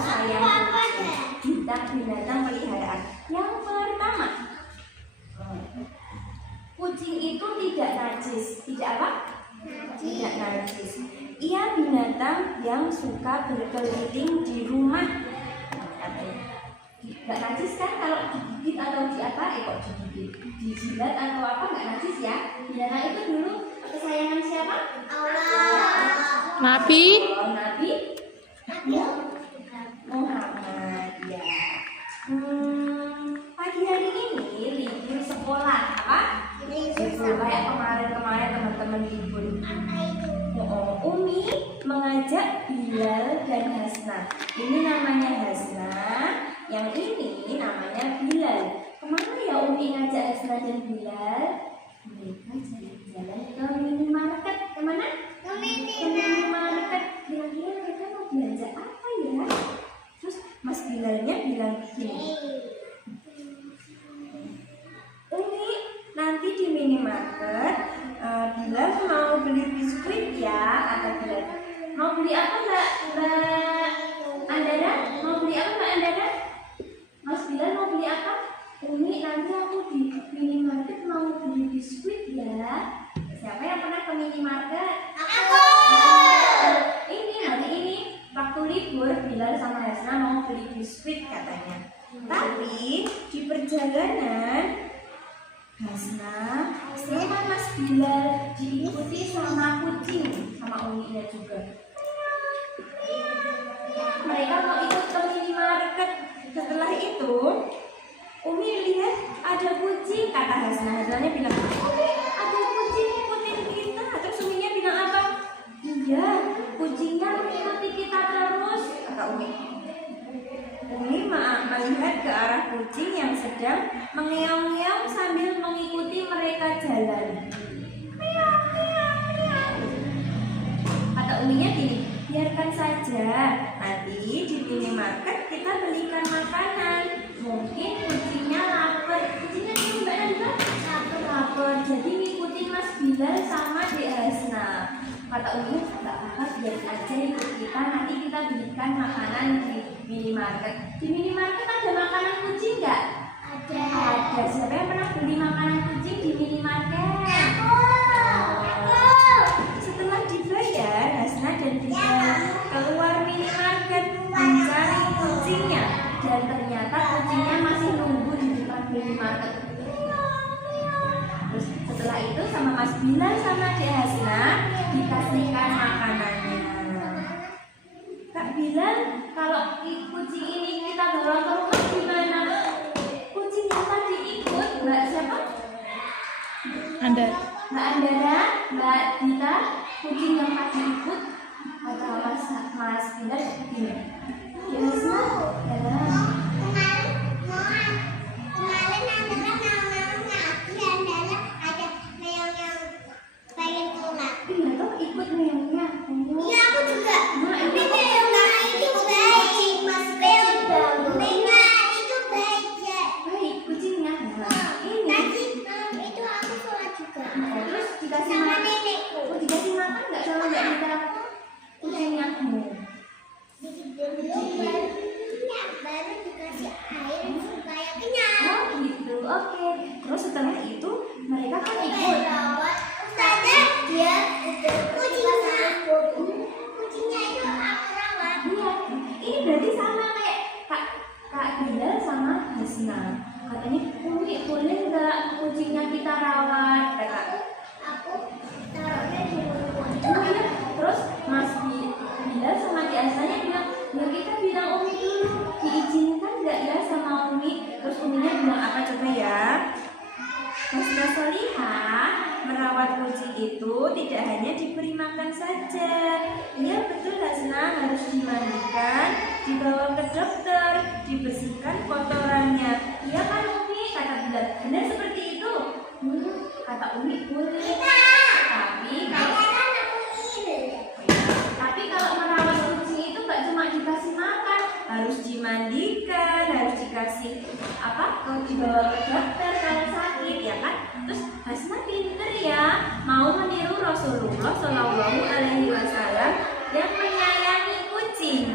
sayang tentang binatang peliharaan. Yang pertama, kucing itu tidak najis. Tidak apa? Tidak najis. Ia binatang yang suka berkeliling di rumah. Gak najis kan kalau digigit atau di apa? Kok digigit? Dijilat atau apa? Gak najis ya. Binatang itu dulu kesayangan siapa? Allah. Nabi. Oh, Nabi Muhammad ya. Pagi hari ini libur sekolah apa? Libur kayak kemarin teman-teman libur. Umi mengajak Bilal dan Hasna. Ini namanya Hasna, yang ini namanya Bilal. Kemana ya Umi ngajak Hasna dan Bilal? Mereka jalan-jalan ke minimarket. Kemana? Ke minimarket. Kira-kira mereka mau belanja apa ya? Terus Mas Bilalnya bilang gini, Umi nanti di minimarket Bilal mau beli biskuit ya, kata Bilal. Mau beli apa Mbak Andara? Mau beli apa Mbak Andara? Mas Bilal mau beli apa? Umi nanti aku di minimarket mau beli biskuit ya. Siapa yang pernah ke minimarket? Aku. Ini hari ini waktu libur Bilal sama Hasna mau beli biskuit katanya. Tapi di perjalanan Hasna sama Mas Bilal diikuti sama kucing, sama Uminya juga. Mereka mau ikut ke minimarket. Setelah itu Umi lihat ada kucing, kata Hasna. Hasnanya bilang, Umi ada kucing ikutin kita. Terus Uminya bilang apa? Iya, kucingnya mengikuti kita terus, kata Umi. Umi melihat ke arah kucing yang sedang mengeong-ngeong sambil mengikuti mereka jalan. Meong, meong, meong. Kata Uminya gini, biarkan saja, nanti di minimarket kita belikan makanan. Mungkin kucingnya lapar. Kucingnya ini Mbak Nanda lapar, jadi ngikutin Mas Bilal sama Dek Hasna. Kata Umi, nggak apa-apa, biarin aja ikut kita, nanti kita belikan makanan di minimarket. Di minimarket ada makanan kucing nggak? Ada. Siapa yang pernah beli makanan kucing di minimarket? Setelah dibayar, Hasna dan Bilal keluar minimarket mencari kucingnya, dan ternyata kucingnya masih nunggu di depan minimarket. Terus setelah itu sama Mas Bilal sama Dek Hasna dikasihkan makanannya. Kak Bilal, kalau kucing ini kita bawa ke rumah gimana? Kucing yang tadi ikut Mbak siapa? Mbak Andara, Mbak Dita, kucing yang tadi ikut. Kata Mas Bilal begini, Dek Hasna, ikut meongnya. Iya, aku juga. Ini meongnya itu baik, Mas Bel. Meongnya itu baik ya. Baik, kucingnya. Ini. Itu aku sholat juga. Terus dikasih sama nenekku. Oh, dikasih makan nggak sama Mbak Dita? Kucingnya. Baru dikasih air supaya kenyang. Oh gitu, oke. Terus setelah itu mereka kan ikut. Ustazah, dia kucingnya itu aku rawat. Iya, ini berarti sama kayak Kak Bilal sama Hasna. Katanya, Umi boleh nggak kucingnya kita rawat? Kata aku taruhnya di rumah. Iya. Terus Mas Bilal sama Dek Hasnanya bilang, ya kita bilang Umi dulu, diizinkan nggak ya sama Umi? Terus Uminya bilang apa coba ya? Hasna Solihah merawat kucing itu tidak hanya diberi makan saja. Iya betul Hasna, harus dimandikan, dibawa ke dokter, dibersihkan kotorannya. Iya kan Umi? Kata Bilal. Benar seperti itu? Kata Umi boleh. Tapi kalau merawat kucing itu gak cuma dikasih makan, harus dimandikan, harus dikasih apa? Kalau dibawa ke dokter kalau sakit, ya kan? Terus Hasna pinter ya, mau meniru Rasulullah Shallallahu Alaihi Wasallam yang menyayangi kucing.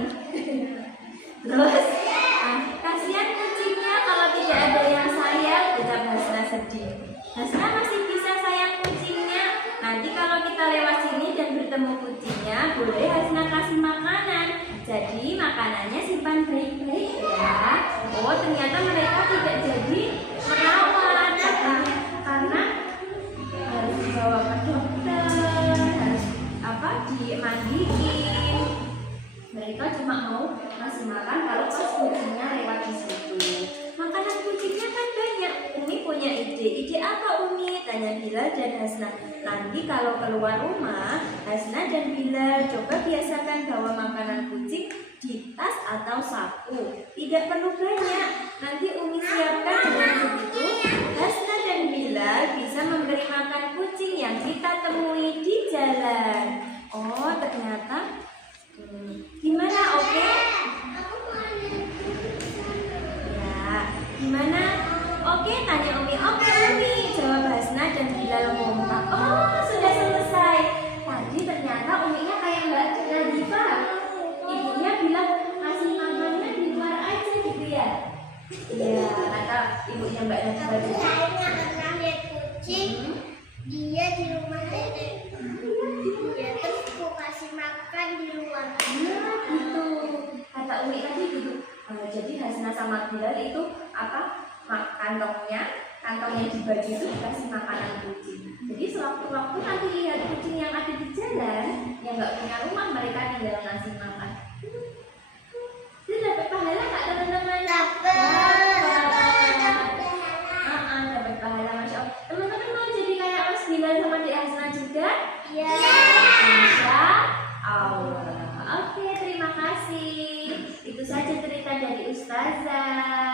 kita lewat sini dan bertemu kucingnya, boleh Hasna kasih makanan. Jadi makanannya simpan baik-baik ya. Oh, ternyata mereka tidak jadi merawat karena harus dibawa ke dokter, harus dimandiin. Mereka cuma mau ngasih makan kalau pas kucingnya lewat di situ. Makanan kucingnya kan banyak. Umi punya ide apa Umi? Tanya Bilal dan Hasna. Nanti kalau keluar rumah, Hasna dan Bilal coba biasakan bawa makanan kucing di tas atau saku. Tidak perlu banyak. Nanti Umi siapkan dengan begitu, Hasna dan Bilal bisa memberi makan kucing yang kita temui di jalan. Oh, ternyata gimana? Oke? Ya, gimana? Oke, tanya Umi. Oke, Umi. Jawab Hasna dan Bilal kompak. Oh, sudah selesai. Tadi ternyata Uminya kayak Mbak Nadifa. Ibunya bilang kasih makannya di luar aja gitu ya. Iya, kata ibunya Mbak Nadifa. Saya nggak pernah lihat kucing. Dia di rumah nenek. Ya terus aku kasih makan di luar. Nah, gitu. Kata Umi tadi gitu. Jadi Hasna sama Bilal itu kantongnya di baju itu dikasih makanan kucing. Jadi sewaktu-waktu nanti lihat kucing yang ada di jalan, yang nggak punya rumah, mereka tinggal ngasih makan. Itu dapat pahala nggak teman-teman? Dapat pahala, Masya Allah. Teman-teman mau jadi kayak Mas Bilal sama Dek Hasna juga? Iya. Insya Allah. Oke, terima kasih. Itu saja cerita dari Ustazah.